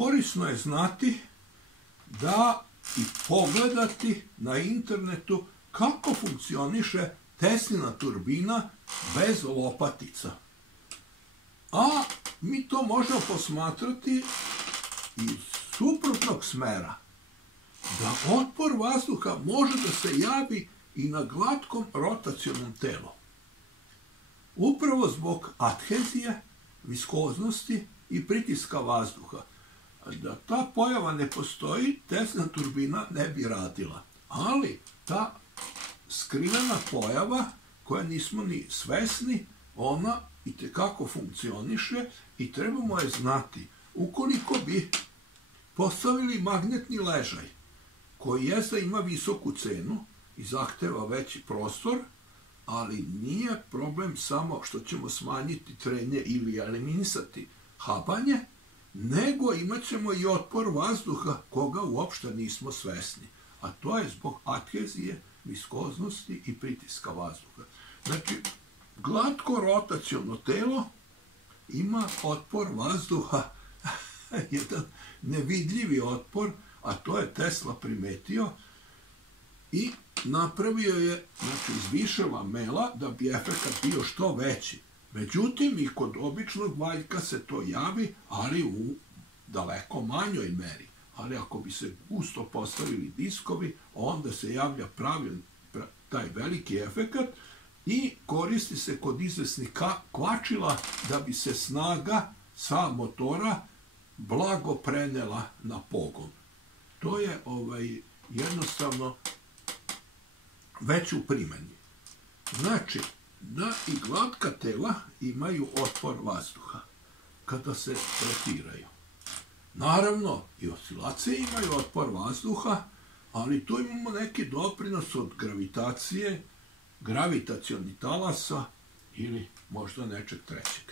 korisno je znati da i pogledati na internetu kako funkcioniše Teslina turbina bez lopatica. A mi to možemo posmatrati iz suprotnog smera, da otpor vazduha može da se javi i na glatkom rotacionom telu. Upravo zbog adhezije, viskoznosti i pritiska vazduha. Da ta pojava ne postoji, Teslina turbina ne bi radila. Ali ta skrivena pojava, koja nismo ni svesni, ona itekako funkcioniše i trebamo je znati. Ukoliko bi postavili magnetni ležaj, koji jeste ima visoku cenu i zahteva veći prostor, ali nije problem samo što ćemo smanjiti trenje ili eliminisati habanje, nego imat ćemo i otpor vazduha koga uopšte nismo svesni. A to je zbog adhezije, viskoznosti i pritiska vazduha. Znači, glatko rotaciono telo ima otpor vazduha, jedan nevidljivi otpor, a to je Tesla primetio i napravio je, znači, iz više lamela da bi efekat bio što veći. Međutim, i kod običnog valjka se to javi, ali u daleko manjoj meri. Ali ako bi se gusto postavili diskovi, onda se javlja taj veliki efekat i koristi se kod izvesnih kvačila da bi se snaga sa motora blago prenela na pogon. To je jednostavno već u primjeni. Znači, da i glatka tela imaju otpor vazduha kada se rotiraju. Naravno, i oscilacije imaju otpor vazduha, ali tu imamo neki doprinos od gravitacije, gravitacionih talasa ili možda nečeg trećeg.